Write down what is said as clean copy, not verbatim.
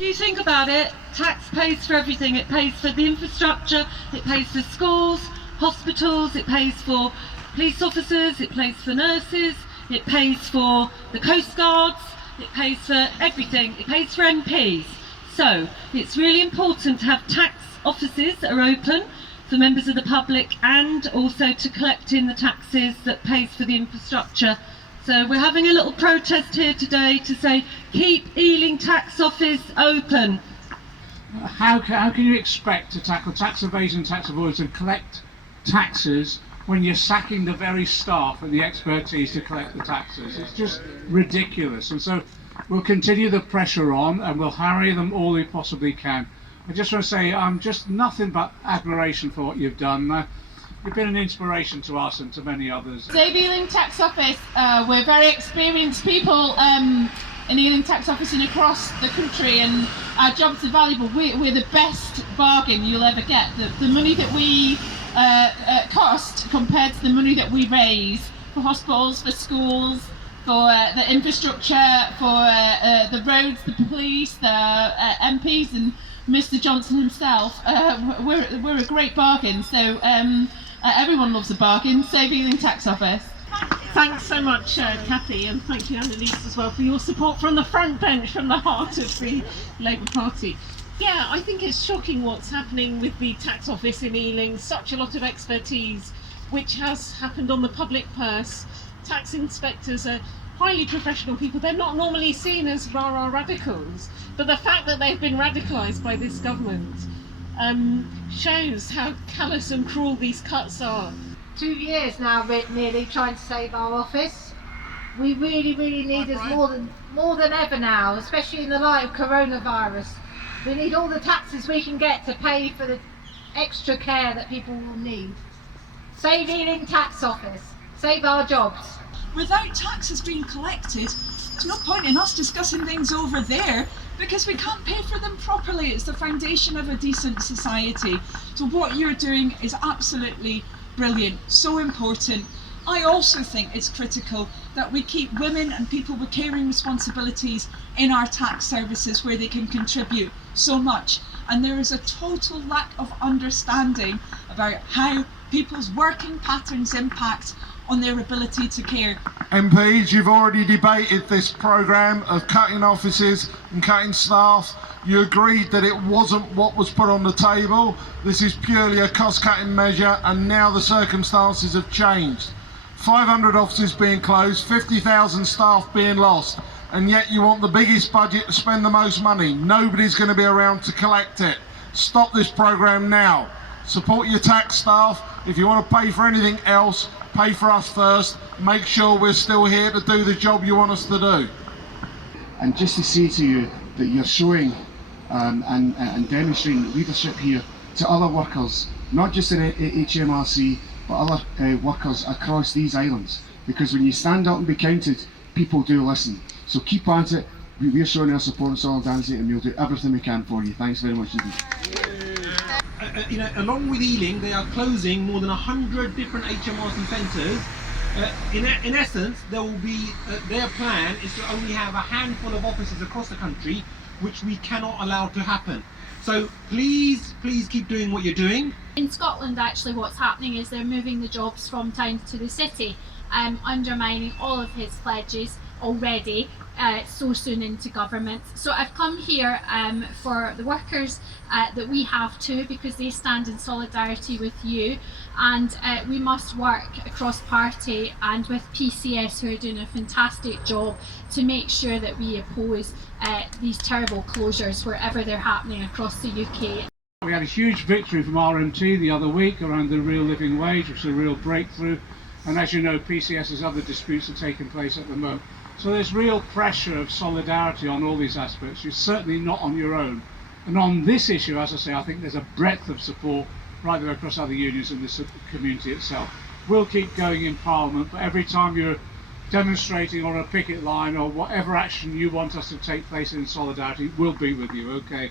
If you think about it, tax pays for everything. It pays for the infrastructure, it pays for schools, hospitals, it pays for police officers, it pays for nurses, it pays for the Coast Guards, it pays for everything, it pays for MPs. So it's really important to have tax offices that are open for members of the public and also to collect in the taxes that pays for the infrastructure. So we're having a little protest here today to say, keep Ealing Tax Office open. How can you expect to tackle tax evasion, tax avoidance and collect taxes when you're sacking the very staff and the expertise to collect the taxes? It's just ridiculous. And so we'll continue the pressure on and we'll harry them all we possibly can. I just want to say I'm just nothing but admiration for what you've done. You've been an inspiration to us and to many others. Save Ealing Tax Office, we're very experienced people in Ealing Tax Office and across the country, and our jobs are valuable. We're the best bargain you'll ever get. The money that we cost compared to the money that we raise for hospitals, for schools, for the infrastructure, for the roads, the police, the MPs and Mr Johnson himself, we're a great bargain. So everyone loves a bargain. Save Ealing Tax Office. Thanks so much, Kathy, and thank you, Annalise, as well, for your support from the front bench, from the heart of the Labour Party. Yeah, I think it's shocking what's happening with the tax office in Ealing. Such a lot of expertise, which has happened on the public purse. Tax inspectors are highly professional people. They're not normally seen as rah-rah radicals, but the fact that they've been radicalised by this government shows how callous and cruel these cuts are. 2 years now, nearly, trying to save our office. We really need it more than ever now, especially in the light of coronavirus. We need all the taxes we can get to pay for the extra care that people will need. Save Ealing Tax Office. Save our jobs. Without taxes being collected, there's no point in us discussing things over there because we can't pay for them properly. It's the foundation of a decent society. So what you're doing is absolutely brilliant, so important. I also think it's critical that we keep women and people with caring responsibilities in our tax services where they can contribute so much. And there is a total lack of understanding about how people's working patterns impact on their ability to care. MPs, you've already debated this programme of cutting offices and cutting staff. You agreed that it wasn't what was put on the table. This is purely a cost-cutting measure, and now the circumstances have changed. 500 offices being closed, 50,000 staff being lost, and yet you want the biggest budget to spend the most money. Nobody's going to be around to collect it. Stop this programme now. Support your tax staff. If you want to pay for anything else, pay for us first. Make sure we're still here to do the job you want us to do. And just to say to you that you're showing and demonstrating leadership here to other workers, not just in HMRC, but other workers across these islands. Because when you stand up and be counted, people do listen. So keep at it. We're showing our support and solidarity, and we'll do everything we can for you. Thanks very much indeed. Along with Ealing, they are closing more than 100 different HMRC centres. In essence, there will be their plan is to only have a handful of offices across the country, which we cannot allow to happen. So please keep doing what you're doing. In Scotland, actually, what's happening is they're moving the jobs from town to the city, undermining all of his pledges already so soon into government. So I've come here for the workers that we have too, because they stand in solidarity with you, and we must work across party and with PCS, who are doing a fantastic job to make sure that we oppose these terrible closures wherever they're happening across the UK. We had a huge victory from RMT the other week around the real living wage, which is a real breakthrough. And as you know, PCS's other disputes are taking place at the moment. So there's real pressure of solidarity on all these aspects. You're certainly not on your own. And on this issue, as I say, I think there's a breadth of support right there across other unions and the community itself. We'll keep going in Parliament, but every time you're demonstrating on a picket line or whatever action you want us to take place in solidarity, we'll be with you, okay?